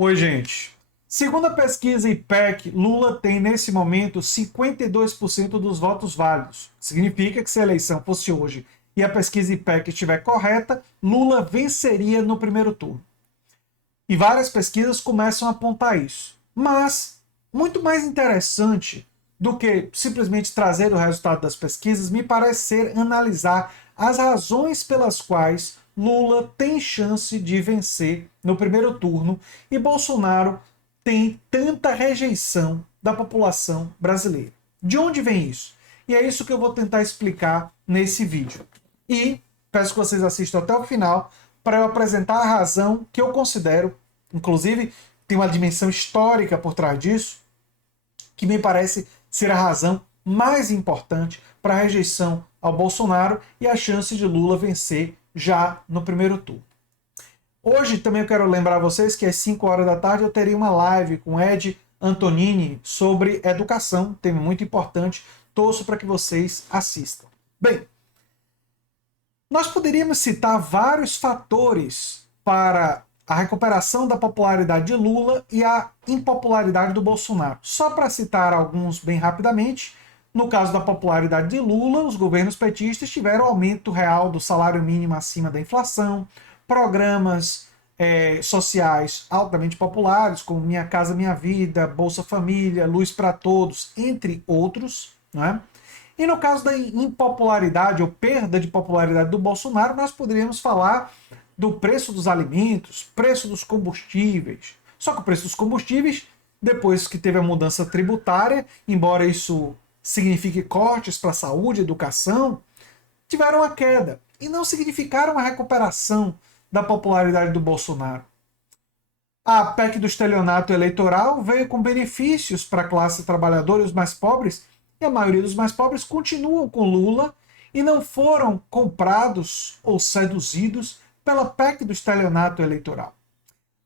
Oi, gente. Segundo a pesquisa IPEC, Lula tem nesse momento 52% dos votos válidos. Significa que se a eleição fosse hoje e a pesquisa IPEC estiver correta, Lula venceria no primeiro turno. E várias pesquisas começam a apontar isso. Mas, muito mais interessante do que simplesmente trazer o resultado das pesquisas, me parece ser analisar as razões pelas quais Lula tem chance de vencer no primeiro turno e Bolsonaro tem tanta rejeição da população brasileira. De onde vem isso? E é isso que eu vou tentar explicar nesse vídeo. E peço que vocês assistam até o final para eu apresentar a razão que eu considero, inclusive tem uma dimensão histórica por trás disso, que me parece ser a razão mais importante para a rejeição ao Bolsonaro e a chance de Lula vencer já no primeiro turno. Hoje também eu quero lembrar vocês que às 5 horas da tarde eu terei uma live com Ed Antonini sobre educação, tema muito importante. Torço para que vocês assistam. Bem, nós poderíamos citar vários fatores para a recuperação da popularidade de Lula e a impopularidade do Bolsonaro. Só para citar alguns bem rapidamente, no caso da popularidade de Lula, os governos petistas tiveram aumento real do salário mínimo acima da inflação, programas sociais altamente populares, como Minha Casa Minha Vida, Bolsa Família, Luz para Todos, entre outros, não é? E no caso da impopularidade ou perda de popularidade do Bolsonaro, nós poderíamos falar do preço dos alimentos, preço dos combustíveis. Só que o preço dos combustíveis, depois que teve a mudança tributária, embora isso signifique cortes para saúde e educação, tiveram uma queda e não significaram uma recuperação da popularidade do Bolsonaro. A PEC do estelionato eleitoral veio com benefícios para a classe trabalhadora e os mais pobres, e a maioria dos mais pobres continuam com Lula e não foram comprados ou seduzidos pela PEC do estelionato eleitoral.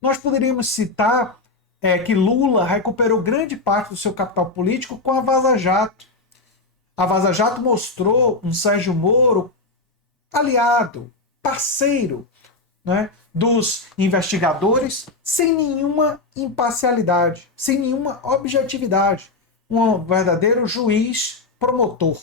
Nós poderíamos citar que Lula recuperou grande parte do seu capital político com a Vaza Jato. A Vaza Jato mostrou um Sérgio Moro aliado, parceiro, né, dos investigadores, sem nenhuma imparcialidade, sem nenhuma objetividade. Um verdadeiro juiz promotor.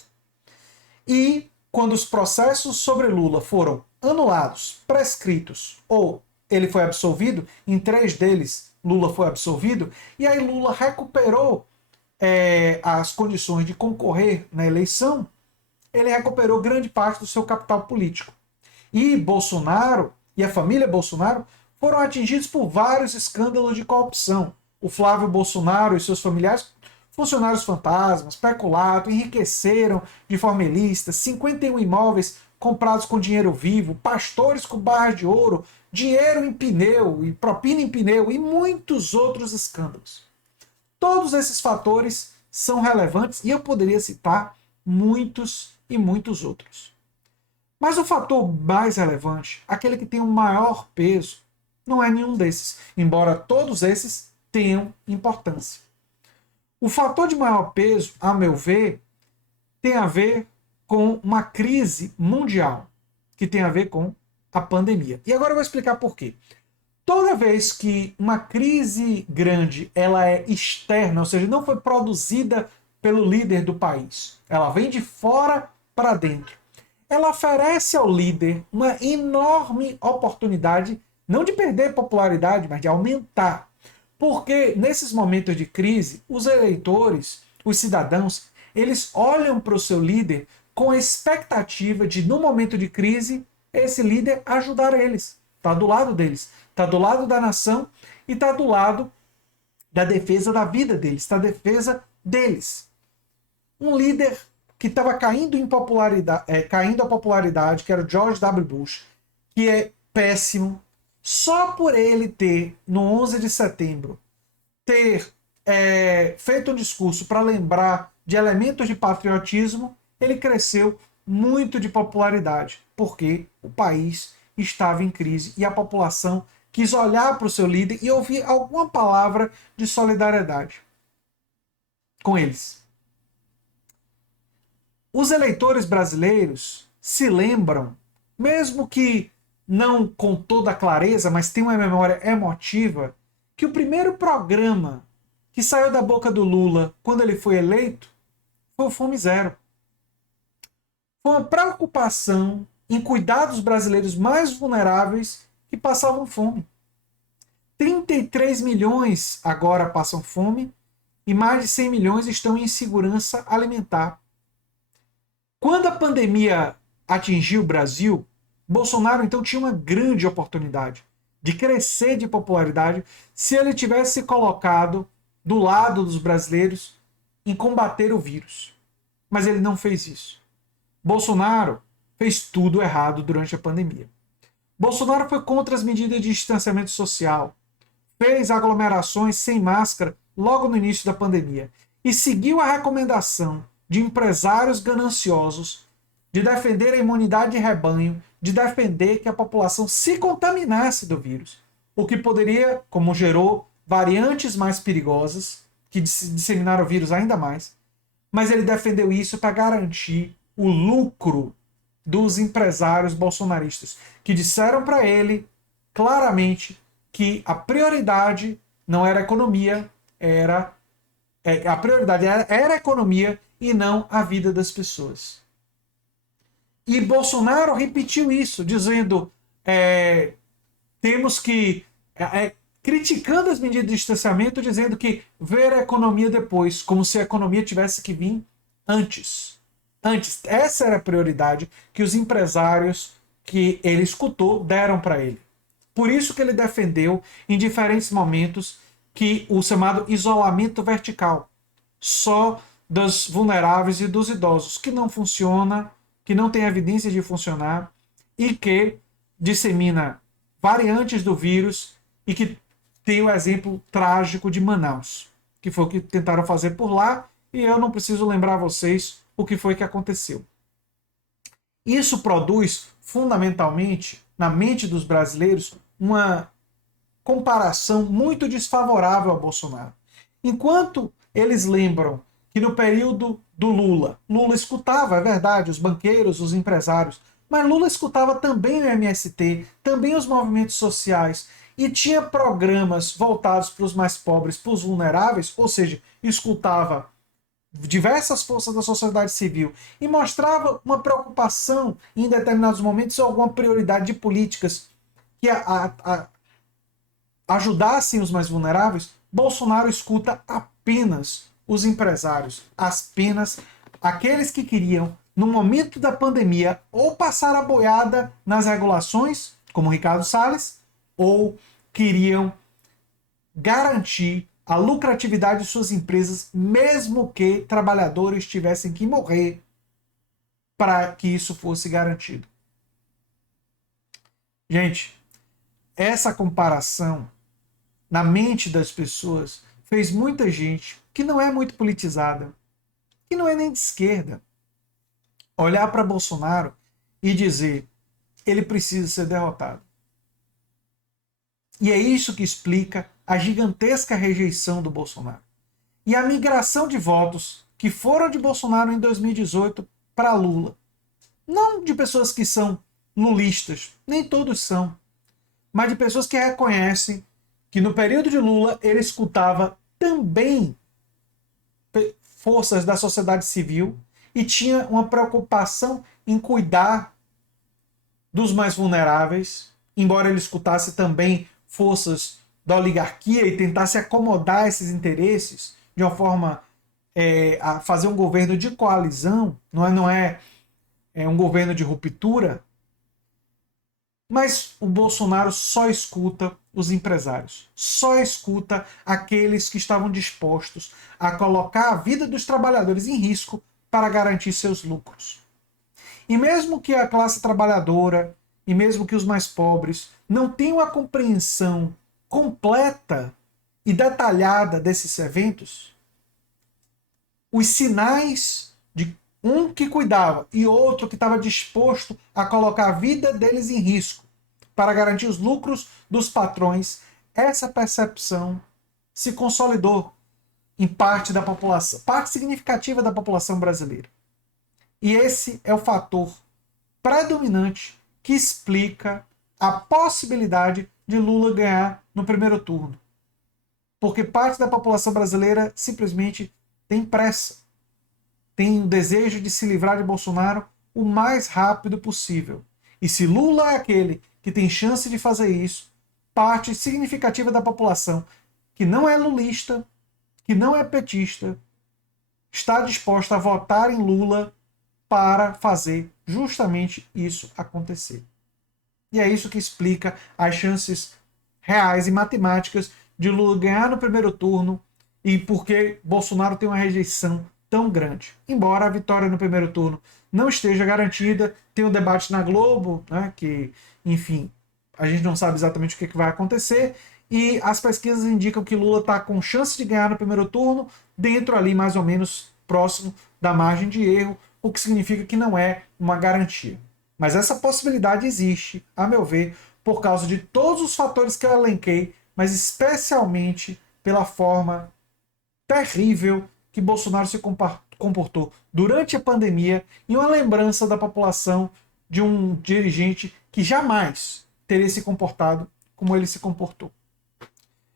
E quando os processos sobre Lula foram anulados, prescritos, ou ele foi absolvido, em 3 deles Lula foi absolvido, e aí Lula recuperou as condições de concorrer na eleição, ele recuperou grande parte do seu capital político. E Bolsonaro e a família Bolsonaro foram atingidos por vários escândalos de corrupção. O Flávio Bolsonaro e seus familiares, funcionários fantasmas, peculato, enriqueceram de forma ilícita, 51 imóveis comprados com dinheiro vivo, pastores com barras de ouro, dinheiro em pneu e propina em pneu e muitos outros escândalos. Todos esses fatores são relevantes e eu poderia citar muitos e muitos outros. Mas o fator mais relevante, aquele que tem o maior peso, não é nenhum desses, embora todos esses tenham importância. O fator de maior peso, a meu ver, tem a ver com uma crise mundial, que tem a ver com a pandemia. E agora eu vou explicar por quê. Toda vez que uma crise grande ela é externa, ou seja, não foi produzida pelo líder do país, ela vem de fora para dentro, ela oferece ao líder uma enorme oportunidade, não de perder popularidade, mas de aumentar. Porque nesses momentos de crise, os eleitores, os cidadãos, eles olham para o seu líder com a expectativa de, no momento de crise, esse líder ajudar eles. Está do lado deles, está do lado da nação e está do lado da defesa da vida deles, da defesa deles. Um líder que estava caindo em popularidade, caindo a popularidade, que era o George W. Bush, que é péssimo, só por ele ter, no 11 de setembro, ter feito um discurso para lembrar de elementos de patriotismo, ele cresceu muito de popularidade, porque o país estava em crise e a população quis olhar para o seu líder e ouvir alguma palavra de solidariedade com eles. Os eleitores brasileiros se lembram, mesmo que não com toda a clareza, mas tem uma memória emotiva, que o primeiro programa que saiu da boca do Lula quando ele foi eleito foi o Fome Zero. Foi uma preocupação em cuidar dos brasileiros mais vulneráveis que passavam fome. 33 milhões agora passam fome e mais de 100 milhões estão em insegurança alimentar. Quando a pandemia atingiu o Brasil, Bolsonaro então tinha uma grande oportunidade de crescer de popularidade se ele tivesse se colocado do lado dos brasileiros em combater o vírus. Mas ele não fez isso. Bolsonaro fez tudo errado durante a pandemia. Bolsonaro foi contra as medidas de distanciamento social, fez aglomerações sem máscara logo no início da pandemia e seguiu a recomendação de empresários gananciosos de defender a imunidade de rebanho, de defender que a população se contaminasse do vírus, o que poderia, como gerou variantes mais perigosas, que disseminaram o vírus ainda mais, mas ele defendeu isso para garantir o lucro dos empresários bolsonaristas, que disseram para ele claramente que a prioridade não era a economia, a prioridade era a economia e não a vida das pessoas. E Bolsonaro repetiu isso, dizendo temos que criticando as medidas de distanciamento, dizendo que ver a economia depois, como se a economia tivesse que vir antes. Essa era a prioridade que os empresários que ele escutou deram para ele. Por isso que ele defendeu em diferentes momentos que o chamado isolamento vertical, só dos vulneráveis e dos idosos, que não funciona, que não tem evidência de funcionar e que dissemina variantes do vírus e que tem o exemplo trágico de Manaus, que foi o que tentaram fazer por lá e eu não preciso lembrar a vocês o que foi que aconteceu. Isso produz, fundamentalmente, na mente dos brasileiros, uma comparação muito desfavorável a Bolsonaro. Enquanto eles lembram que no período do Lula escutava, é verdade, os banqueiros, os empresários, mas Lula escutava também o MST, também os movimentos sociais, e tinha programas voltados para os mais pobres, para os vulneráveis, ou seja, escutava diversas forças da sociedade civil e mostrava uma preocupação em determinados momentos, alguma prioridade de políticas que ajudassem os mais vulneráveis. Bolsonaro escuta apenas os empresários, apenas aqueles que queriam, no momento da pandemia, ou passar a boiada nas regulações, como Ricardo Salles, ou queriam garantir a lucratividade de suas empresas, mesmo que trabalhadores tivessem que morrer para que isso fosse garantido. Gente, essa comparação na mente das pessoas fez muita gente que não é muito politizada, que não é nem de esquerda, olhar para Bolsonaro e dizer: ele precisa ser derrotado. E é isso que explica a gigantesca rejeição do Bolsonaro. E a migração de votos que foram de Bolsonaro em 2018 para Lula. Não de pessoas que são lulistas, nem todos são, mas de pessoas que reconhecem que no período de Lula ele escutava também forças da sociedade civil e tinha uma preocupação em cuidar dos mais vulneráveis, embora ele escutasse também forças da oligarquia e tentasse acomodar esses interesses de uma forma a fazer um governo de coalizão, não é um governo de ruptura. Mas o Bolsonaro só escuta os empresários, só escuta aqueles que estavam dispostos a colocar a vida dos trabalhadores em risco para garantir seus lucros. E mesmo que a classe trabalhadora e mesmo que os mais pobres não tenham a compreensão completa e detalhada desses eventos, os sinais de um que cuidava e outro que estava disposto a colocar a vida deles em risco para garantir os lucros dos patrões, essa percepção se consolidou em parte da população, parte significativa da população brasileira. E esse é o fator predominante que explica a possibilidade de Lula ganhar no primeiro turno. porque parte da população brasileira simplesmente tem pressa, tem o desejo de se livrar de Bolsonaro o mais rápido possível. E se Lula é aquele que tem chance de fazer isso, parte significativa da população que não é lulista, que não é petista, está disposta a votar em Lula para fazer justamente isso acontecer. E é isso que explica as chances reais e matemáticas de Lula ganhar no primeiro turno e porque Bolsonaro tem uma rejeição tão grande. Embora a vitória no primeiro turno não esteja garantida, tem o debate na Globo, né, que, enfim, a gente não sabe exatamente o que vai acontecer, e as pesquisas indicam que Lula está com chance de ganhar no primeiro turno, dentro ali mais ou menos próximo da margem de erro, o que significa que não é uma garantia. Mas essa possibilidade existe, a meu ver, por causa de todos os fatores que eu elenquei, mas especialmente pela forma terrível que Bolsonaro se comportou durante a pandemia e uma lembrança da população de um dirigente que jamais teria se comportado como ele se comportou.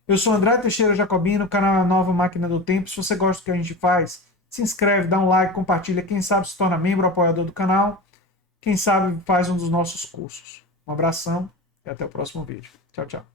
Eu sou André Teixeira Jacobino, canal Nova Máquina do Tempo. Se você gosta do que a gente faz, se inscreve, dá um like, compartilha. Quem sabe se torna membro, apoiador do canal. Quem sabe faz um dos nossos cursos. Um abração e até o próximo vídeo. Tchau, tchau.